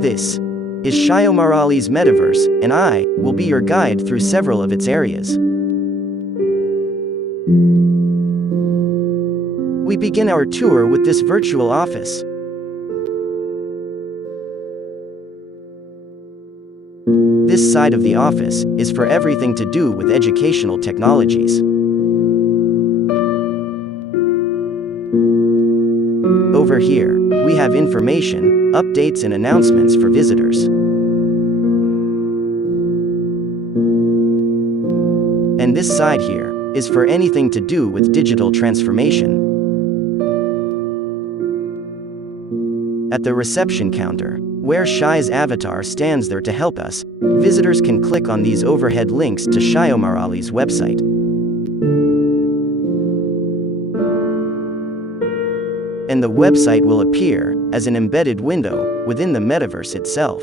This is Shai Omarali's Metaverse, and I will be your guide through several of its areas. We begin our tour with this virtual office. This side of the office is for everything to do with educational technologies. Over here, we have information, updates and announcements for visitors. And this side here is for anything to do with digital transformation. At the reception counter, where Shai's avatar stands there to help us, visitors can click on these overhead links to Shai Omarali's website. And the website will appear as an embedded window within the metaverse itself.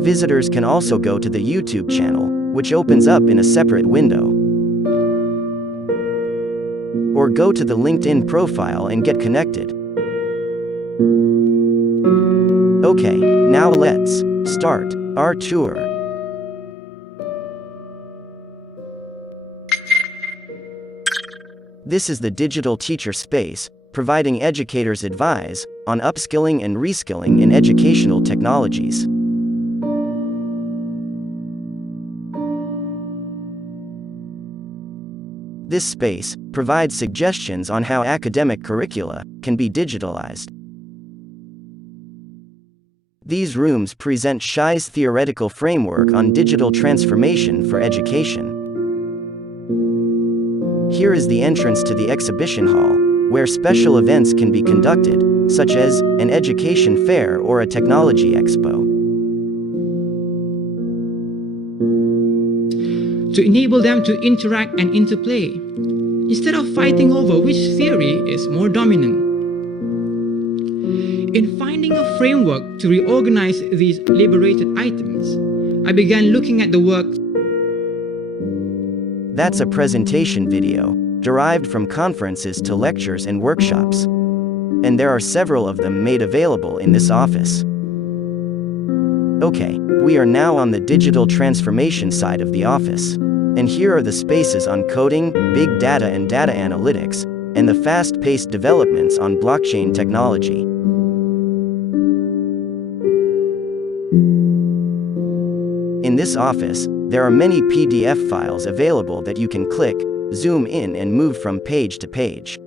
Visitors can also go to the YouTube channel, which opens up in a separate window. Or go to the LinkedIn profile and get connected. Okay, now let's start our tour. This is the digital teacher space, providing educators advice on upskilling and reskilling in educational technologies. This space provides suggestions on how academic curricula can be digitalized. These rooms present Shai's theoretical framework on digital transformation for education. Here is the entrance to the exhibition hall, where special events can be conducted, such as an education fair or a technology expo. To enable them to interact and interplay, instead of fighting over which theory is more dominant. In finding a framework to reorganize these liberated items, I began looking at the work. That's a presentation video, derived from conferences to lectures and workshops. And there are several of them made available in this office. Okay, we are now on the digital transformation side of the office. And here are the spaces on coding, big data and data analytics, and the fast-paced developments on blockchain technology. In this office, there are many PDF files available that you can click, zoom in and move from page to page.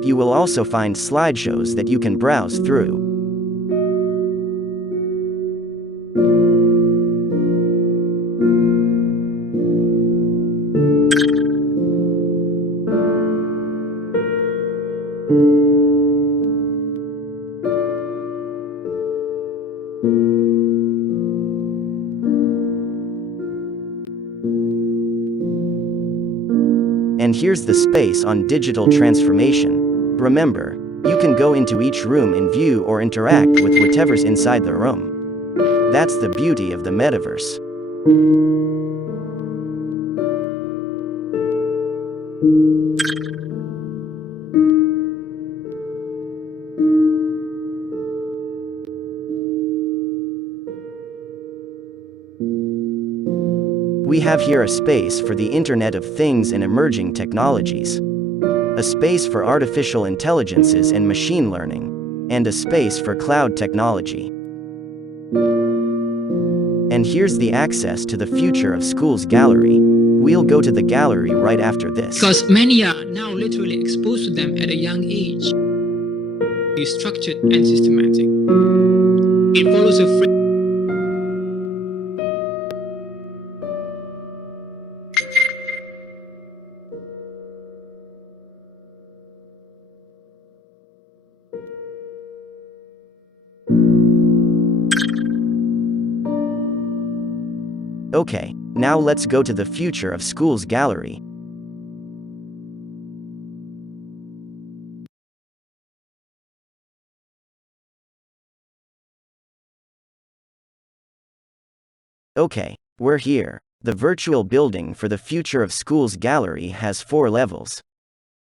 You will also find slideshows that you can browse through. And here's the space on digital transformation. Remember, you can go into each room and view or interact with whatever's inside the room. That's the beauty of the metaverse. We have here a space for the Internet of Things and emerging technologies, a space for artificial intelligences and machine learning, and a space for cloud technology. And here's the access to the future of schools gallery. We'll go to the gallery right after this. Because many are now literally exposed to them at a young age. It's structured and systematic. It follows a framework. Okay, now let's go to the future of schools gallery. Okay, we're here. The virtual building for the future of schools gallery has 4 levels.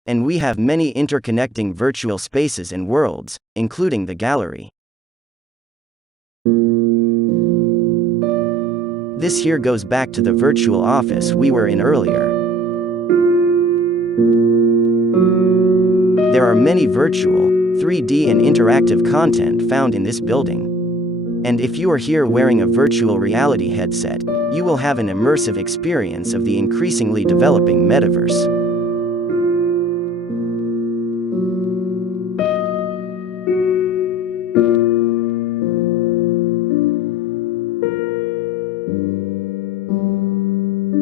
And we have many interconnecting virtual spaces and worlds, including the gallery. This here goes back to the virtual office we were in earlier. There are many virtual, 3D and interactive content found in this building. And if you are here wearing a virtual reality headset, you will have an immersive experience of the increasingly developing metaverse.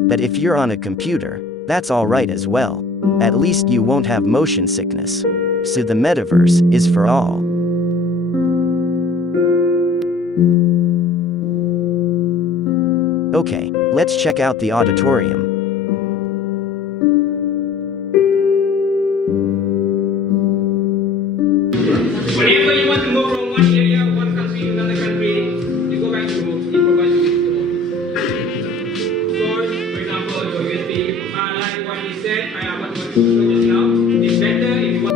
But if you're on a computer, that's alright as well. At least you won't have motion sickness. So the metaverse is for all. Okay, let's check out the auditorium. Whenever you want to move from one area, one country to another country, you go back to it provides you with the source. For example, your USB, like what we said, what we showed just now, it's better if you want.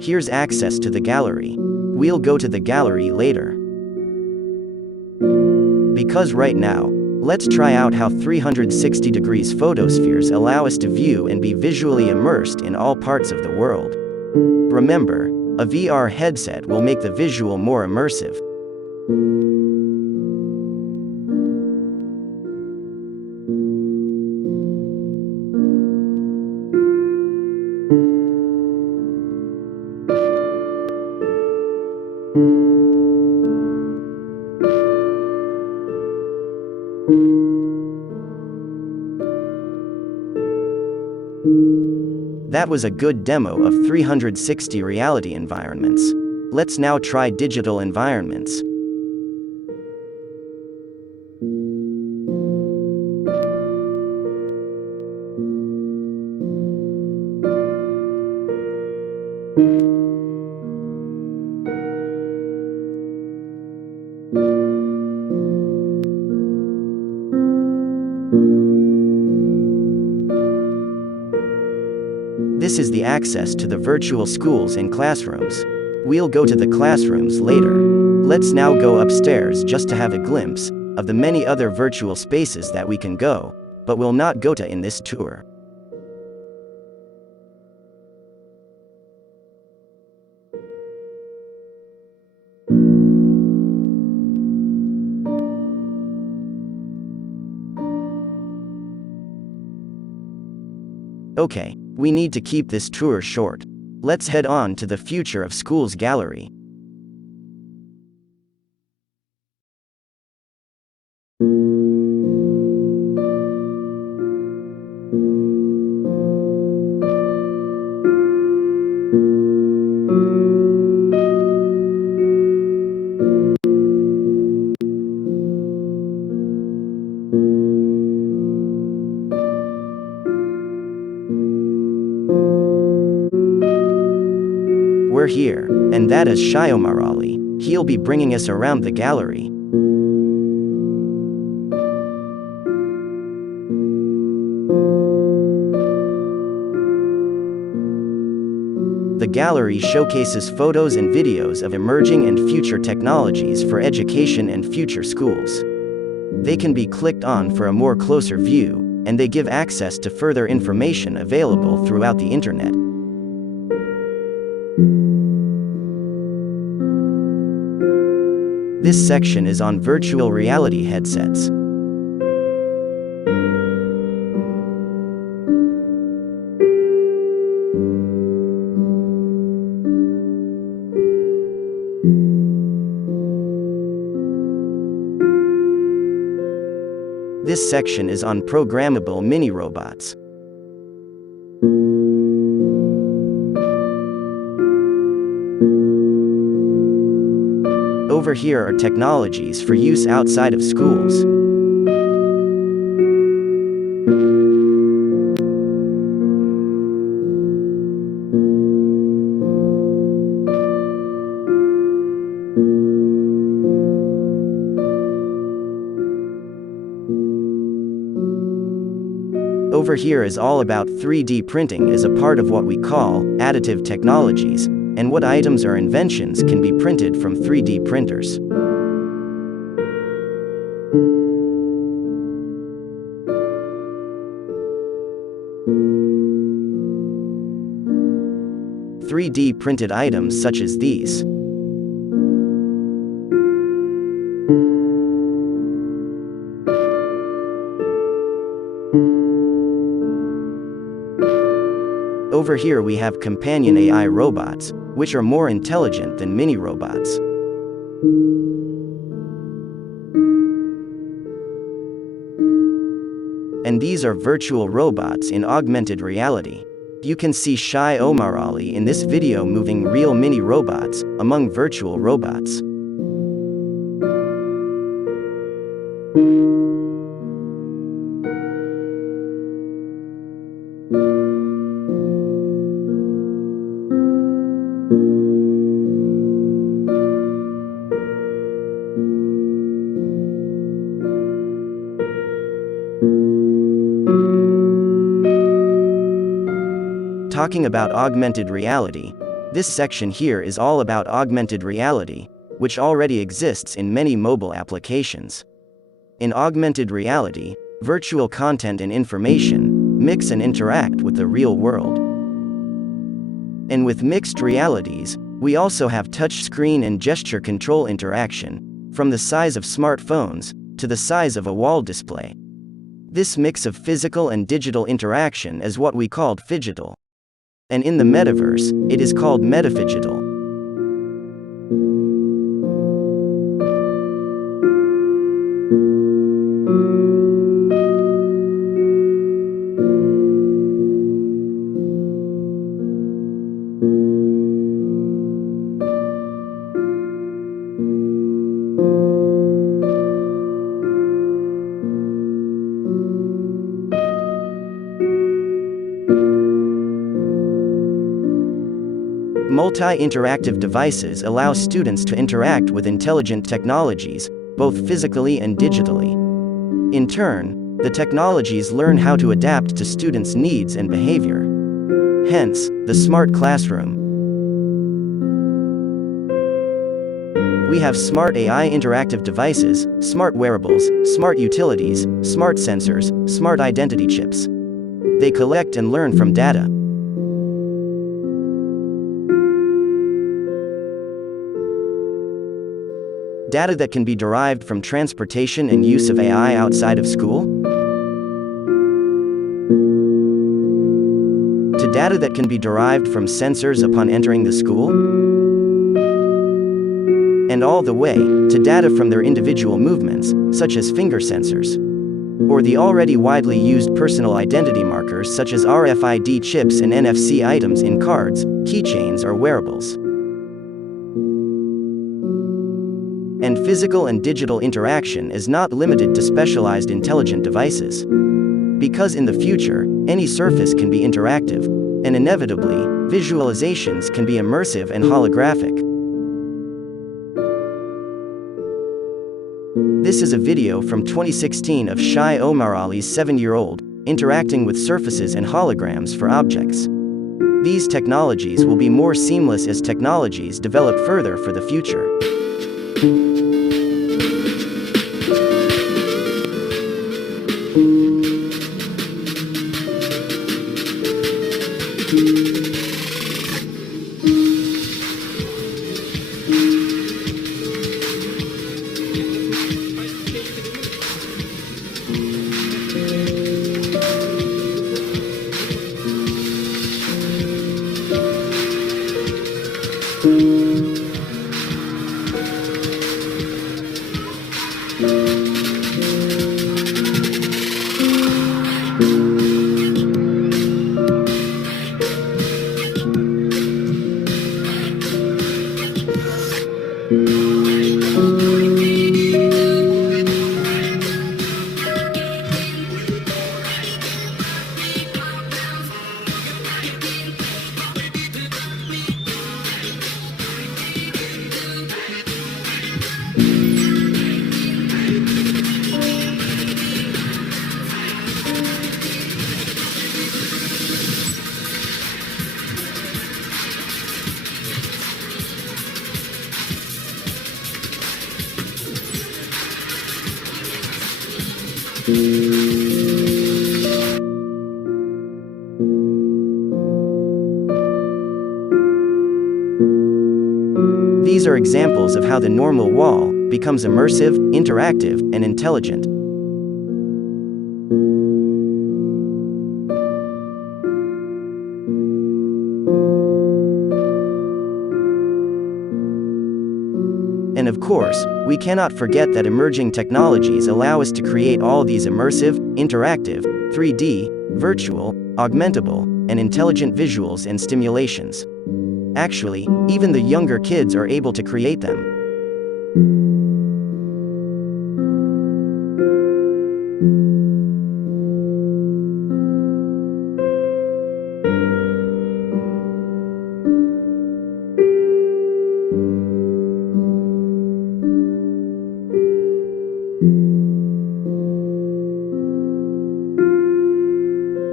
Here's access to the gallery. We'll go to the gallery later. Because right now, let's try out how 360 degrees photospheres allow us to view and be visually immersed in all parts of the world. Remember, a VR headset will make the visual more immersive. That was a good demo of 360 reality environments. Let's now try digital environments. This is the access to the virtual schools and classrooms. We'll go to the classrooms later. Let's now go upstairs just to have a glimpse of the many other virtual spaces that we can go, but will not go to in this tour. Okay, we need to keep this tour short. Let's head on to the future of schools gallery. we're here, and that is Shai Omarali. He'll be bringing us around the gallery. The gallery showcases photos and videos of emerging and future technologies for education and future schools. They can be clicked on for a more closer view, and they give access to further information available throughout the internet. This section is on virtual reality headsets. This section is on programmable mini-robots. Over here are technologies for use outside of schools. Over here is all about 3D printing as a part of what we call additive technologies, and what items or inventions can be printed from 3D printers. "3D printed items such as these. Over here we have companion AI robots, which are more intelligent than mini-robots. And these are virtual robots in augmented reality. You can see Shai Omarali in this video moving real mini-robots among virtual robots. Talking about augmented reality, this section here is all about augmented reality, which already exists in many mobile applications. In augmented reality, virtual content and information mix and interact with the real world. And with mixed realities, we also have touchscreen and gesture control interaction, from the size of smartphones to the size of a wall display. This mix of physical and digital interaction is what we called phygital. And in the metaverse, it is called metaphygital. Multi-interactive devices allow students to interact with intelligent technologies, both physically and digitally. In turn, the technologies learn how to adapt to students' needs and behavior. Hence, the smart classroom. We have smart AI interactive devices, smart wearables, smart utilities, smart sensors, smart identity chips. They collect and learn from data. Data that can be derived from transportation and use of AI outside of school? To data that can be derived from sensors upon entering the school? And all the way to data from their individual movements, such as finger sensors. Or the already widely used personal identity markers such as RFID chips and NFC items in cards, keychains, or wearables. And physical and digital interaction is not limited to specialized intelligent devices. Because in the future, any surface can be interactive, And inevitably, visualizations can be immersive and holographic. This is a video from 2016 of Shai Omarali's 7-year-old, interacting with surfaces and holograms for objects. These technologies will be more seamless as technologies develop further for the future. These are examples of how the normal wall becomes immersive, interactive, and intelligent. And of course, we cannot forget that emerging technologies allow us to create all these immersive, interactive, 3D, virtual, augmentable, and intelligent visuals and stimulations. Actually, even the younger kids are able to create them.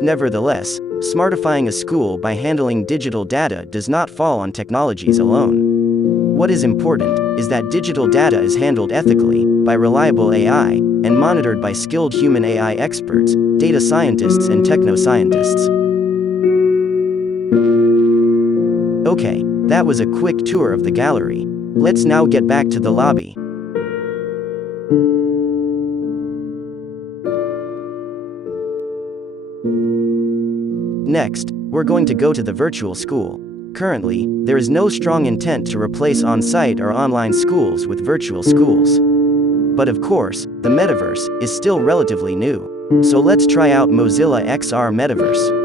Nevertheless, smartifying a school by handling digital data does not fall on technologies alone. What is important is that digital data is handled ethically, by reliable AI, and monitored by skilled human AI experts, data scientists and techno-scientists. Okay, that was a quick tour of the gallery. Let's now get back to the lobby. Next, we're going to go to the virtual school. Currently, there is no strong intent to replace on-site or online schools with virtual schools. But of course, the metaverse is still relatively new. So let's try out Mozilla XR Metaverse.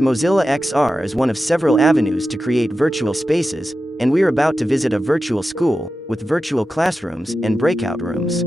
Mozilla XR is one of several avenues to create virtual spaces, and we're about to visit a virtual school, with virtual classrooms and breakout rooms.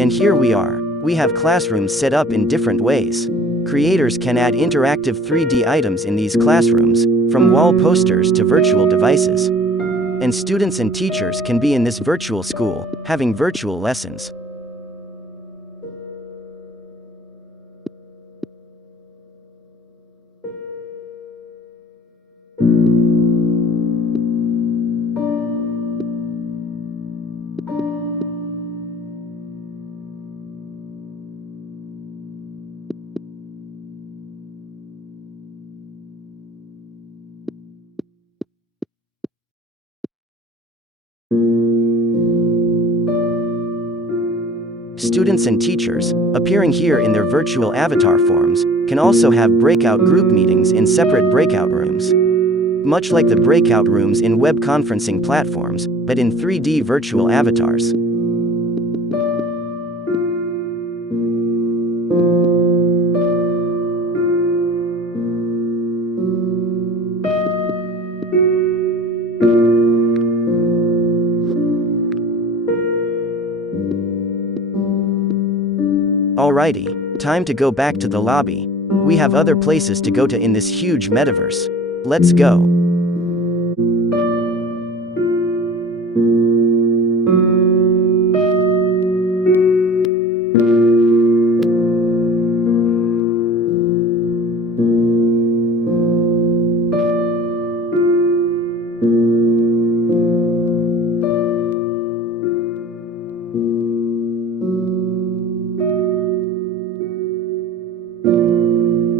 And here we are. We have classrooms set up in different ways. Creators can add interactive 3D items in these classrooms, from wall posters to virtual devices. And students and teachers can be in this virtual school, having virtual lessons. Students and teachers, appearing here in their virtual avatar forms, can also have breakout group meetings in separate breakout rooms. Much like the breakout rooms in web conferencing platforms, but in 3D virtual avatars. Alrighty, time to go back to the lobby. We have other places to go to in this huge metaverse. Let's go.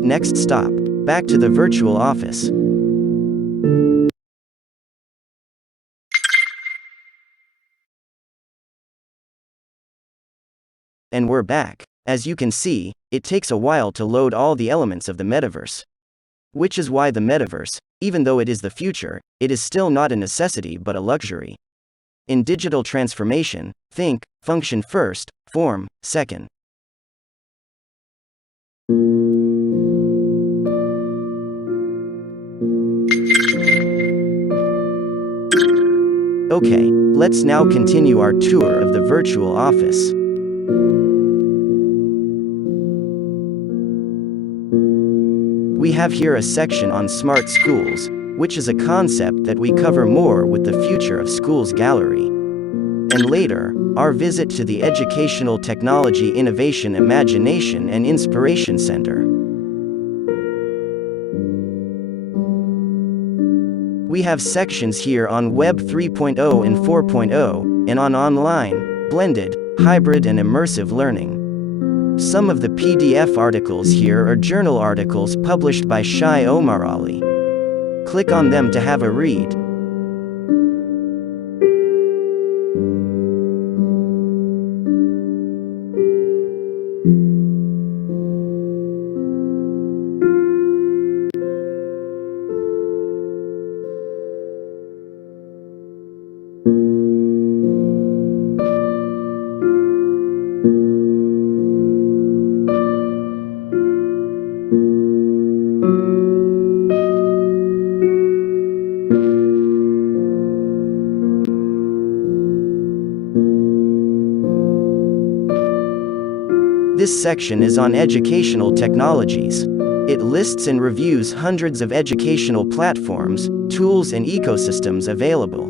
Next stop, back to the virtual office. And we're back. As you can see, it takes a while to load all the elements of the metaverse. Which is why the metaverse, even though it is the future, it is still not a necessity but a luxury. In digital transformation, think, function first, form, second. Okay, let's now continue our tour of the virtual office. We have here a section on smart schools, which is a concept that we cover more with the Future of Schools gallery. And later, our visit to the Educational Technology Innovation Imagination and Inspiration Center. We have sections here on Web 3.0 and 4.0, and on online, blended, hybrid and immersive learning. Some of the PDF articles here are journal articles published by Shai Omarali. Click on them to have a read. This section is on educational technologies. It lists and reviews hundreds of educational platforms, tools and ecosystems available.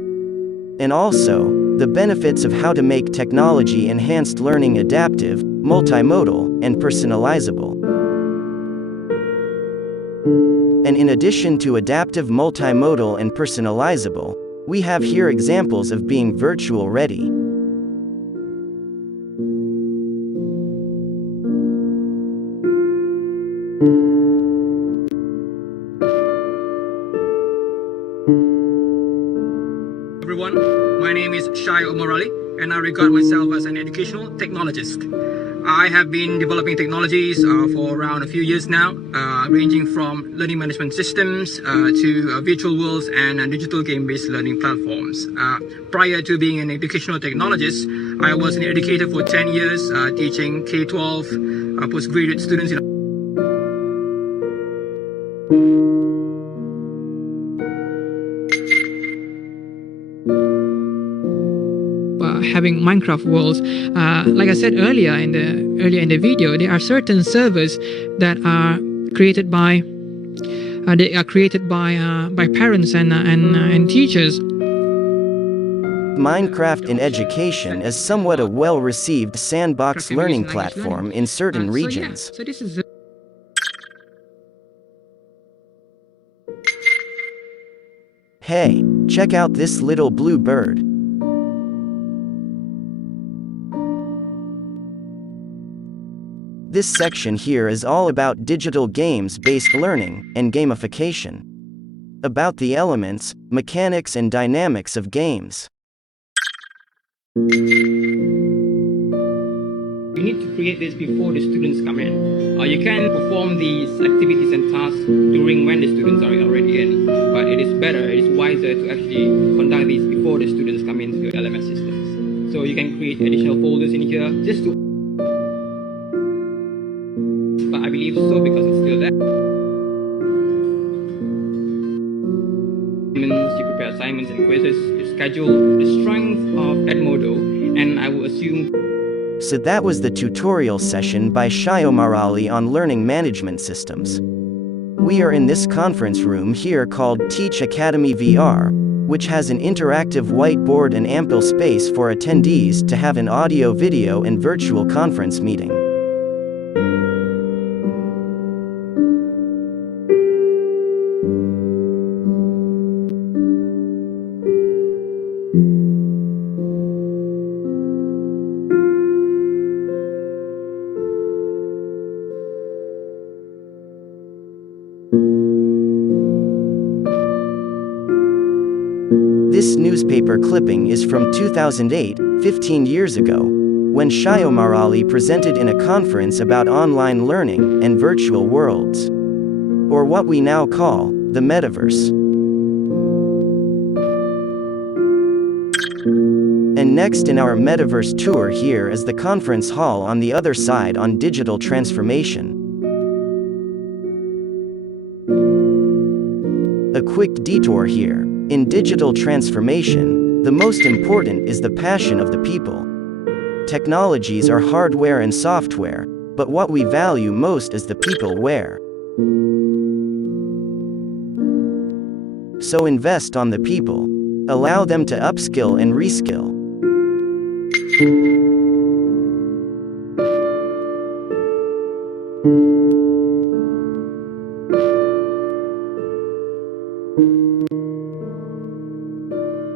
And also, the benefits of how to make technology-enhanced learning adaptive, multimodal, and personalizable. And in addition to adaptive, multimodal, and personalizable, we have here examples of being virtual ready. Everyone, my name is Shai Omarali, and I regard myself as an educational technologist. I have been developing technologies for around a few years now, ranging from learning management systems to virtual worlds and digital game-based learning platforms. Prior to being an educational technologist, I was an educator for 10 years, teaching K-12 postgraduate students in having Minecraft worlds. Like I said earlier in the video, there are certain servers that are created by parents and teachers. Minecraft in education is somewhat a well-received sandbox learning platform in certain regions. So this is Hey, check out this little blue bird. This section here is all about digital games-based learning and gamification. About the elements, mechanics and dynamics of games. You need to create this before the students come in. You can perform these activities and tasks during when the students are already in, but it is better, it is wiser to actually conduct these before the students come in LMS systems. So you can create additional folders in here just to, but I believe so because it's still there. You prepare assignments and quizzes, you schedule the strength of Edmodo, and I will assume. So that was the tutorial session by Shai Omarali on learning management systems. We are in this conference room here called Teach Academy VR, which has an interactive whiteboard and ample space for attendees to have an audio, video, and virtual conference meeting. This newspaper clipping is from 2008, 15 years ago, when Shai Omarali presented in a conference about online learning and virtual worlds, or what we now call the Metaverse. And next in our Metaverse tour here is the conference hall on the other side on digital transformation. A quick detour here. In digital transformation, the most important is the passion of the people. Technologies are hardware and software, but what we value most is the people where. So invest on the people. Allow them to upskill and reskill.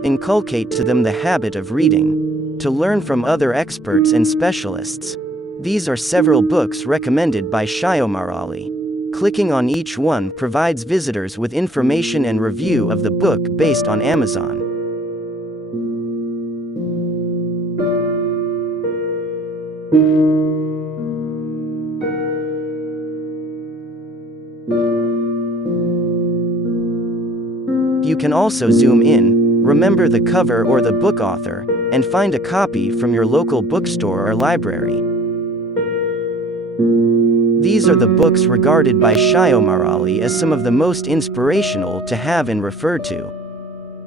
Inculcate to them the habit of reading, to learn from other experts and specialists. These are several books recommended by Shai Omarali. Clicking on each one provides visitors with information and review of the book based on Amazon. You can also zoom in, remember the cover or the book author, and find a copy from your local bookstore or library. These are the books regarded by Shai Omarali as some of the most inspirational to have and refer to.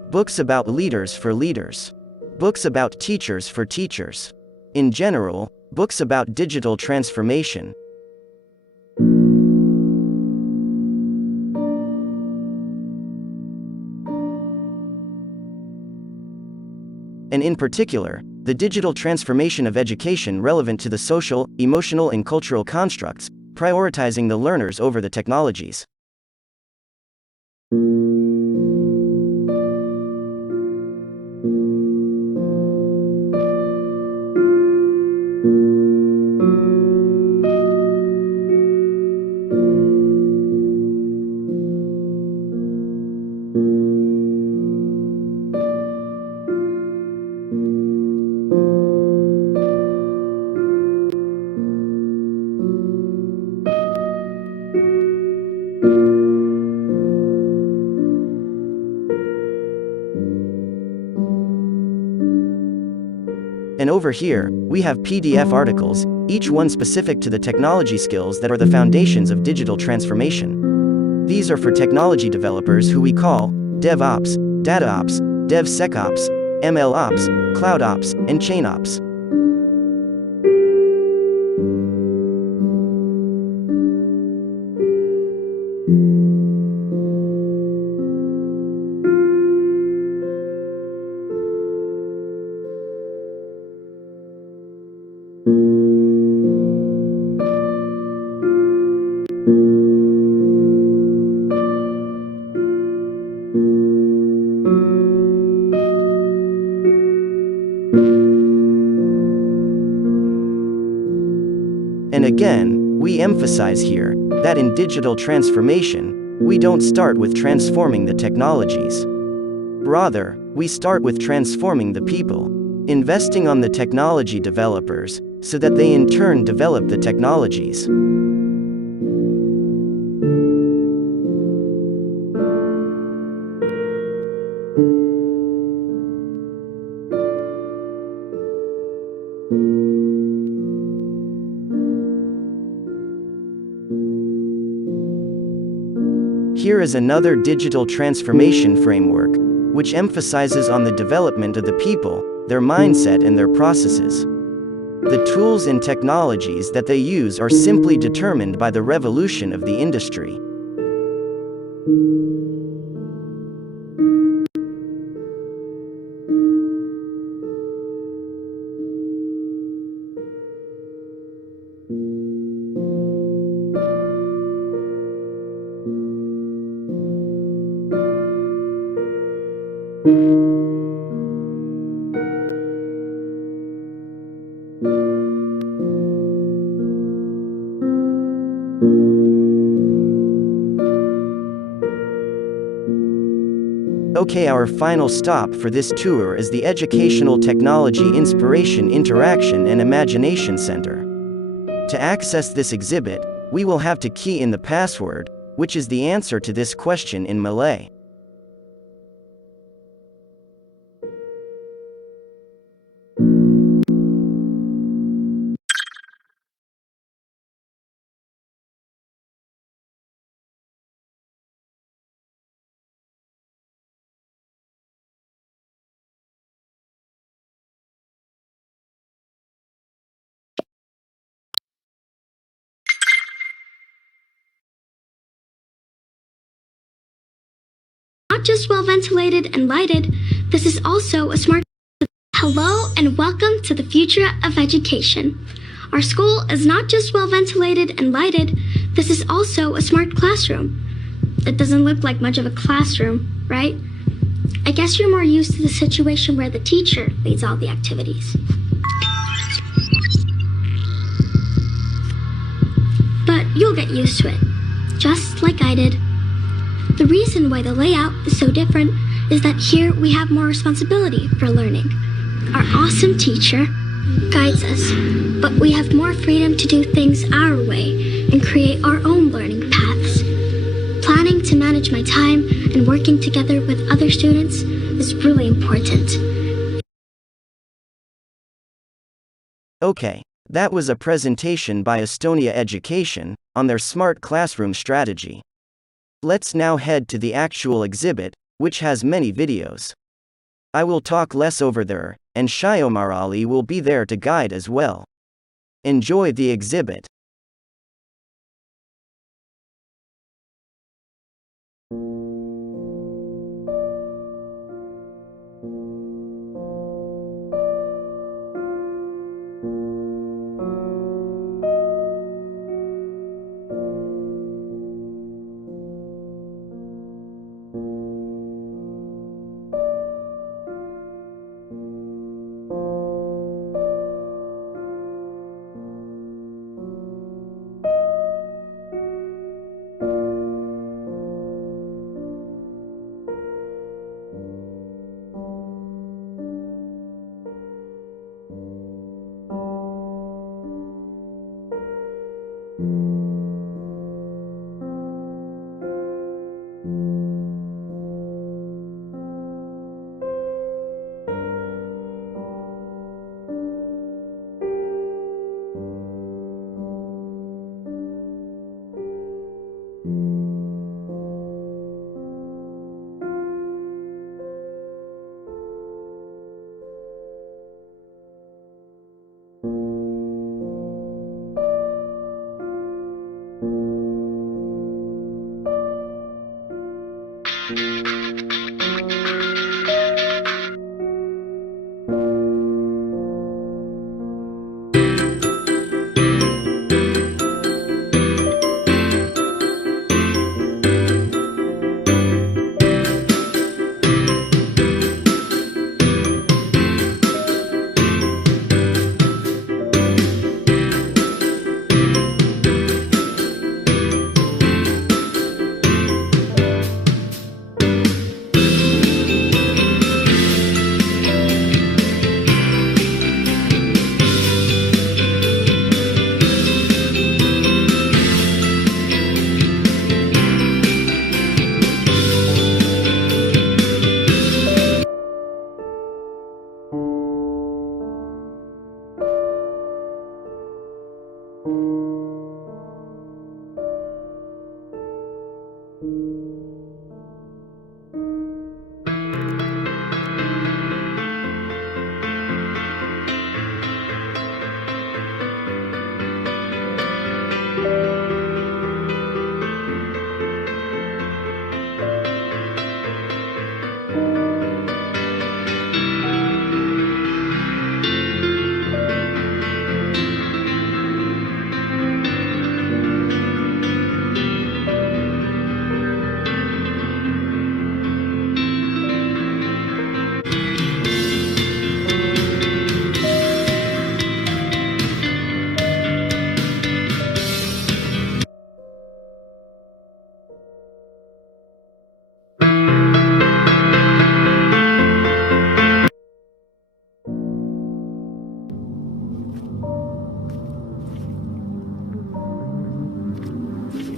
Books about leaders for leaders. Books about teachers for teachers. In general, books about digital transformation. And in particular, the digital transformation of education relevant to the social, emotional, and cultural constructs, prioritizing the learners over the technologies. And over here, we have PDF articles, each one specific to the technology skills that are the foundations of digital transformation. These are for technology developers who we call DevOps, DataOps, DevSecOps, MLOps, CloudOps, and ChainOps. And again, we emphasize here that in digital transformation, we don't start with transforming the technologies. Rather, we start with transforming the people, investing on the technology developers, so that they in turn develop the technologies. Here is another digital transformation framework, which emphasizes on the development of the people, their mindset and their processes. The tools and technologies that they use are simply determined by the revolution of the industry. Okay, our final stop for this tour is the Educational Technology Inspiration Interaction and Imagination Center. To access this exhibit, we will have to key in the password, which is the answer to this question in Malay. Not just well ventilated and lighted, this is also a smart. Hello and welcome to the future of education. Our school is not just well ventilated and lighted, this is also a smart classroom. It doesn't look like much of a classroom, right? I guess you're more used to the situation where the teacher leads all the activities. But you'll get used to it, just like I did. The reason why the layout is so different is that here we have more responsibility for learning. Our awesome teacher guides us, but we have more freedom to do things our way and create our own learning paths. Planning to manage my time and working together with other students is really important. Okay, that was a presentation by Estonia Education on their smart classroom strategy. Let's now head to the actual exhibit, which has many videos. I will talk less over there, and Shai Omarali will be there to guide as well. Enjoy the exhibit.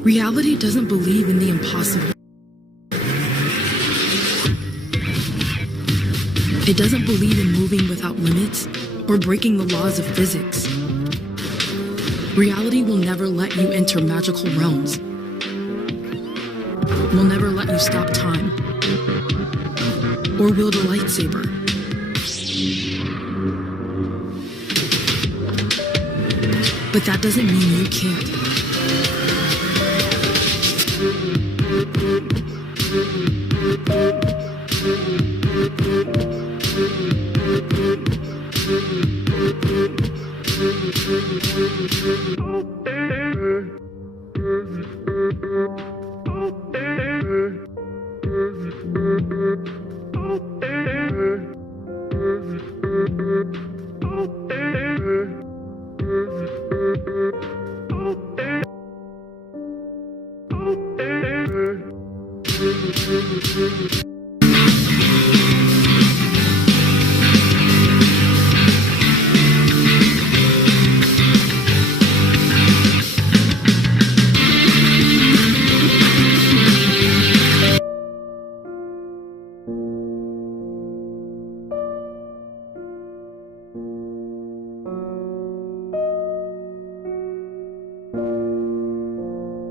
Reality doesn't believe in the impossible. It doesn't believe in moving without limits or breaking the laws of physics. Reality will never let you enter magical realms. Will never let you stop time or wield a lightsaber. But that doesn't mean you can't.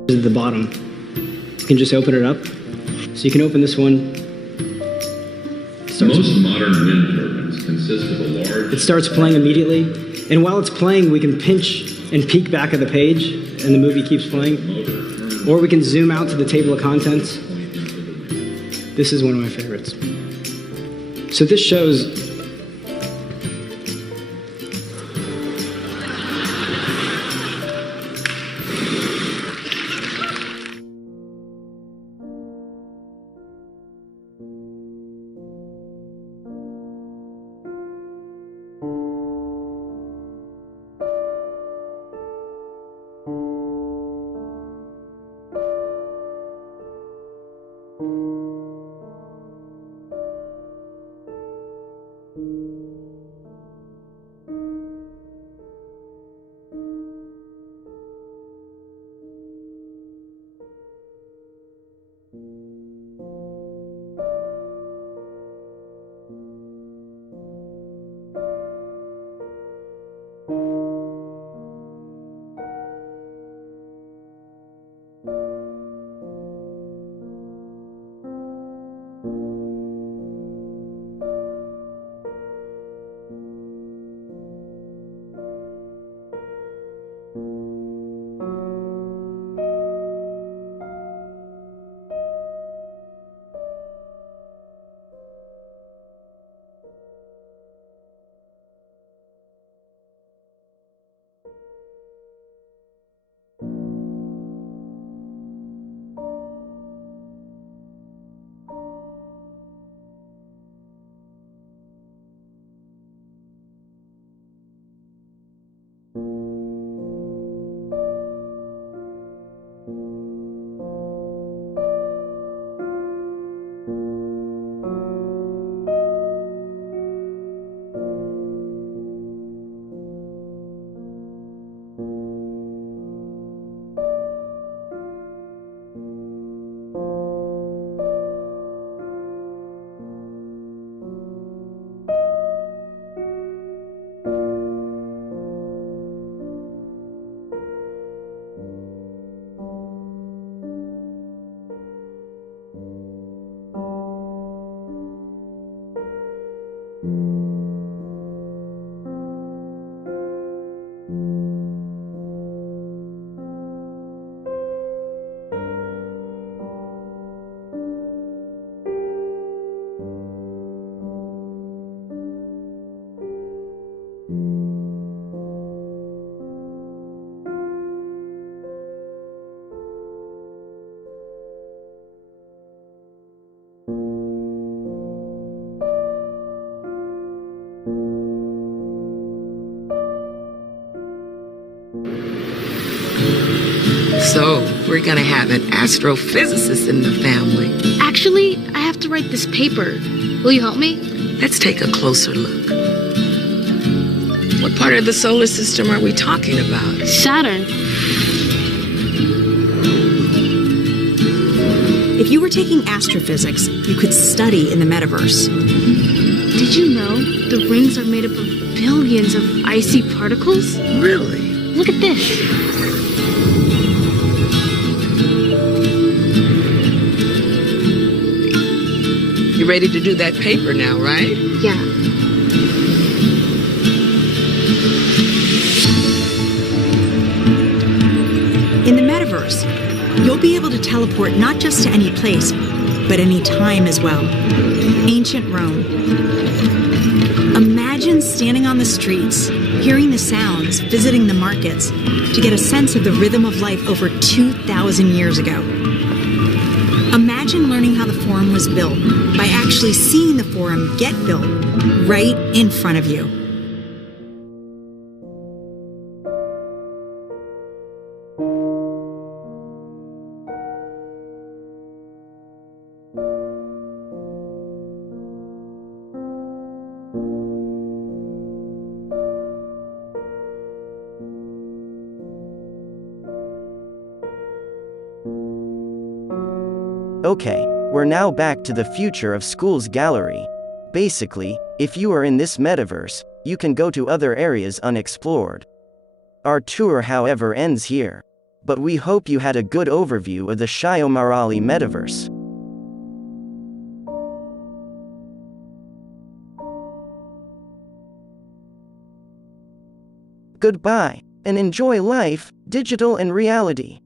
At the bottom, you can just open it up. So you can open this one. Most modern wind turbines consist of a large... It starts playing immediately, and while it's playing, we can pinch and peek back at the page, and the movie keeps playing. Or we can zoom out to the table of contents. This is one of my favorites. So this shows So, we're gonna have an astrophysicist in the family. Actually, I have to write this paper. Will you help me? Let's take a closer look. What part of the solar system are we talking about? Saturn. If you were taking astrophysics, you could study in the metaverse. Did you know the rings are made up of billions of icy particles? Really? Look at this. You ready to do that paper now, right? Yeah. In the metaverse, you'll be able to teleport not just to any place, but any time as well. Ancient Rome. Imagine standing on the streets, hearing the sounds, visiting the markets, to get a sense of the rhythm of life over 2,000 years ago. Imagine learning how the Forum was built by actually seeing the Forum get built right in front of you. Okay, we're now back to the future of schools gallery. Basically, if you are in this metaverse, you can go to other areas unexplored. Our tour, however, ends here. But we hope you had a good overview of the Shai Omarali metaverse. Goodbye, and enjoy life, digital and reality.